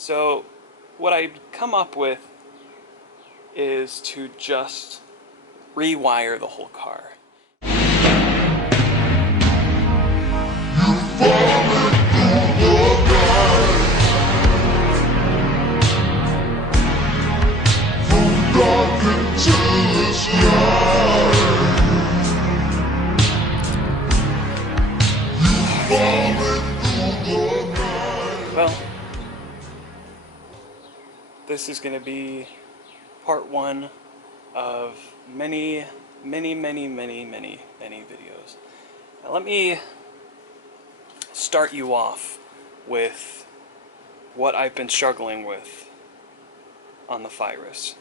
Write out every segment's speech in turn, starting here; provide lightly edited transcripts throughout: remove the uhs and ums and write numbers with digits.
So what I come up with is to just rewire the whole car. Well, this is going to be part one of many videos. Now let me start you off with what I've been struggling with on the Virus.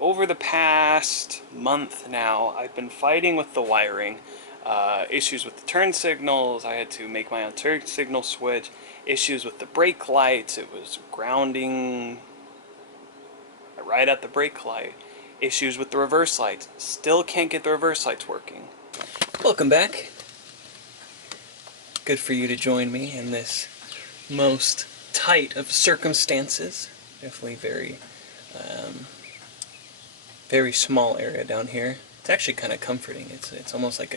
Over the past month now, I've been fighting with the wiring, issues with the turn signals. I had to make my own turn signal switch, issues with the brake lights, it was grounding right at the brake light, issues with the reverse lights, still can't get the reverse lights working. Welcome back. Good for you to join me in this most tight of circumstances. Definitely very small area down here. It's actually kind of comforting. It's almost like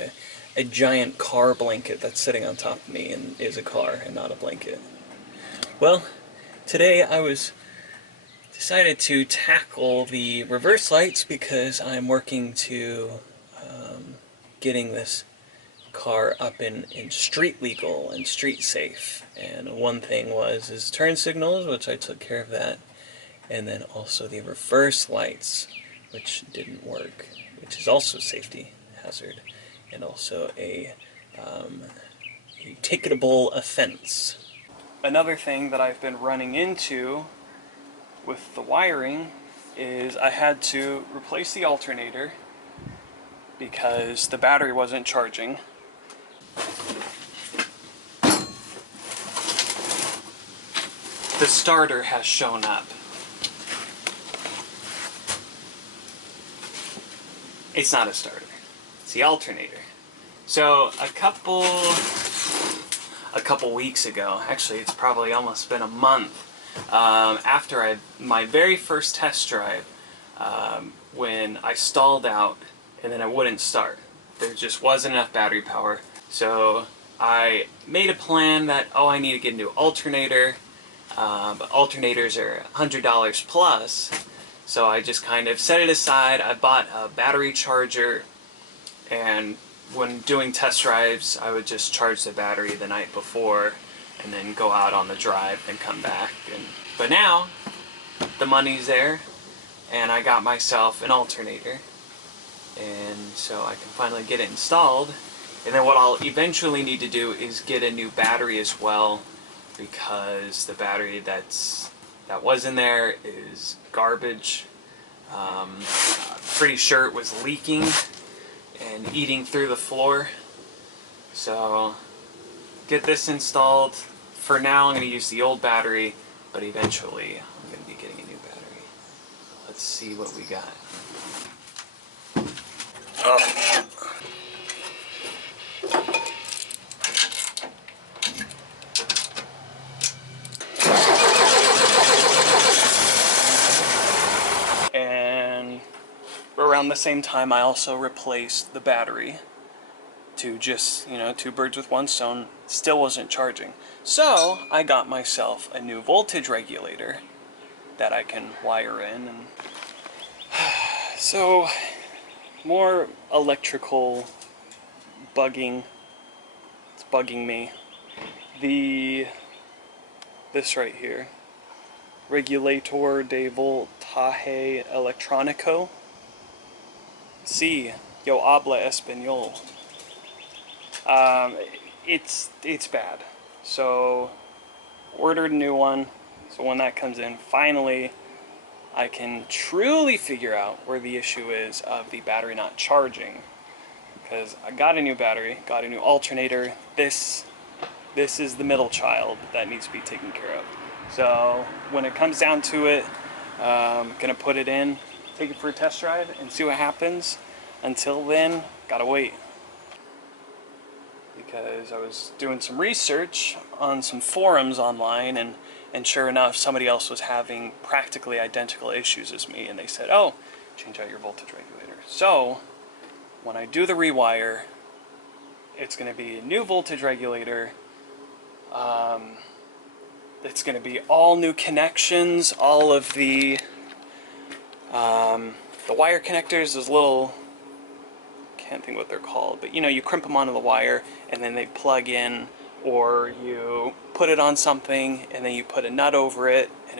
a giant car blanket that's sitting on top of me and is a car and not a blanket. Well, today I decided to tackle the reverse lights because I'm working to getting this car up in street legal and street safe. And one thing is turn signals, which I took care of that, and then also the reverse lights, which didn't work, which is also a safety hazard, and also a ticketable offense. Another thing that I've been running into with the wiring is I had to replace the alternator because the battery wasn't charging. The starter has shown up. It's not a starter, it's the alternator. So a couple weeks ago, actually it's probably almost been a month, after my very first test drive, when I stalled out and then I wouldn't start. There just wasn't enough battery power. So I made a plan that, I need to get a new alternator, but alternators are $100 plus. So I just kind of set it aside. I bought a battery charger, and when doing test drives, I would just charge the battery the night before and then go out on the drive and come back. But now, the money's there, and I got myself an alternator, and so I can finally get it installed. And then what I'll eventually need to do is get a new battery as well, because the battery that was in there is garbage. Pretty sure it was leaking and eating through the floor. So get this installed. For now I'm going to use the old battery, but eventually I'm going to be getting a new battery. Let's see what we got. And around the same time I also replaced the battery to just, two birds with one stone. Still wasn't charging. So I got myself a new voltage regulator that I can wire in. And so more electrical bugging. It's bugging me. This right here, Regulator de Voltaje Electrónico. Sí, yo habla español. It's bad. So ordered a new one. So when that comes in, finally I can truly figure out where the issue is of the battery not charging. Because I got a new battery, got a new alternator. This is the middle child that needs to be taken care of. So when it comes down to it, I'm gonna put it in, take it for a test drive, and see what happens. Until then, gotta wait. because I was doing some research on some forums online, and sure enough, somebody else was having practically identical issues as me, and they said, oh, change out your voltage regulator. So when I do the rewire, it's going to be a new voltage regulator. It's going to be all new connections, all of the wire connectors, those little, can't think what they're called, but you know, you crimp them onto the wire and then they plug in, or you put it on something and then you put a nut over it, and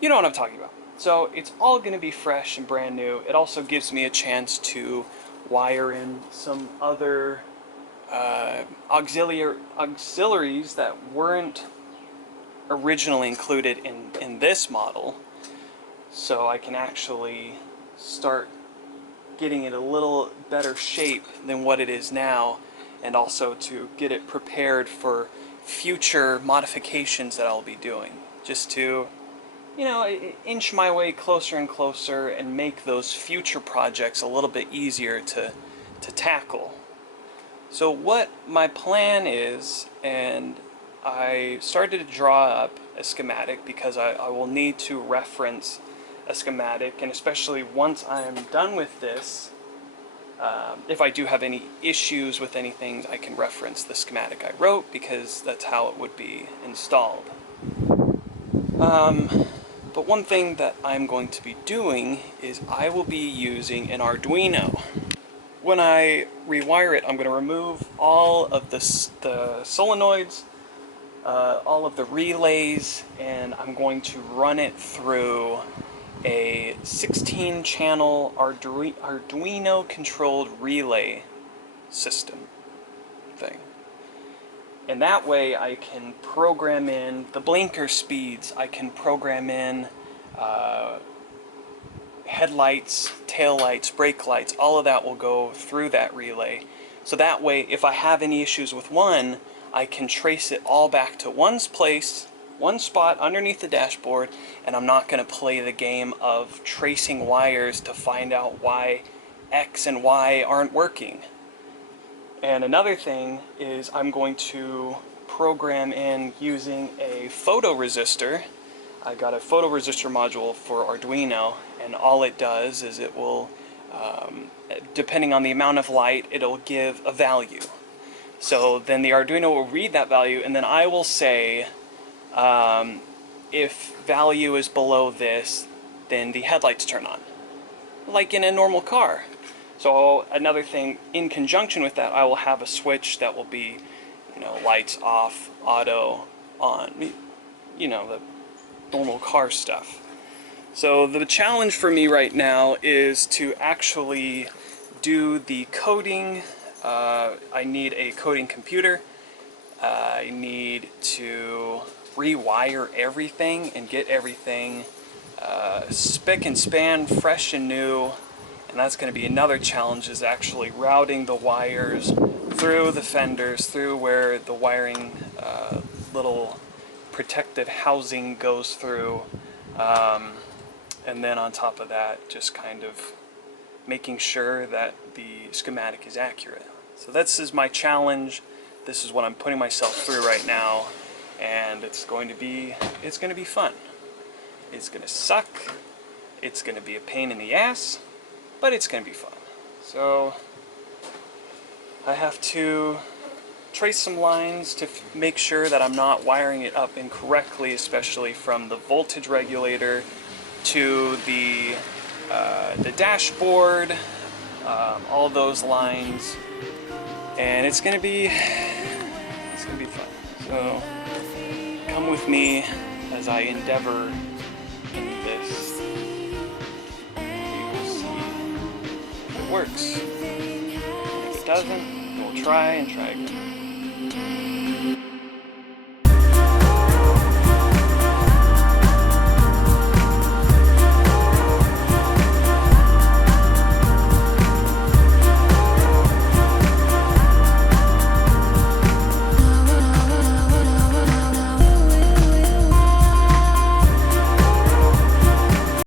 you know what I'm talking about. So it's all going to be fresh and brand new. It also gives me a chance to wire in some other auxiliaries that weren't originally included in this model, so I can actually start getting it a little better shape than what it is now, and also to get it prepared for future modifications that I'll be doing, just to, you know, inch my way closer and closer and make those future projects a little bit easier to tackle. So what my plan is, and I started to draw up a schematic because I will need to reference a schematic, and especially once I am done with this, if I do have any issues with anything, I can reference the schematic I wrote, because that's how it would be installed. But one thing that I'm going to be doing is I will be using an Arduino. When I rewire it, I'm going to remove all of the solenoids, all of the relays, and I'm going to run it through a 16-channel Arduino controlled relay system thing. And that way I can program in the blinker speeds, I can program in headlights, tail lights, brake lights, all of that will go through that relay. So that way, if I have any issues with one, I can trace it all back to one place, one spot underneath the dashboard, and I'm not going to play the game of tracing wires to find out why X and Y aren't working. And another thing is I'm going to program in using a photoresistor. I got a photoresistor module for Arduino, and all it does is it will, depending on the amount of light, it'll give a value. So then the Arduino will read that value, and then I will say, if value is below this, then the headlights turn on, like in a normal car. So another thing, in conjunction with that, I will have a switch that will be, you know, lights off, auto, on, you know, the normal car stuff. So the challenge for me right now is to actually do the coding. I need a coding computer. I need to rewire everything and get everything spick and span, fresh and new. And that's going to be another challenge, is actually routing the wires through the fenders, through where the wiring little protective housing goes through. And then on top of that, just kind of making sure that the schematic is accurate. So this is my challenge. This is what I'm putting myself through right now, and it's going to be fun. It's going to suck. It's going to be a pain in the ass, but it's going to be fun. So I have to trace some lines to make sure that I'm not wiring it up incorrectly, especially from the voltage regulator to the dashboard, all those lines, and it's gonna be fun. So come with me as I endeavor in this. We will see if it works. If it doesn't, we'll try and try again.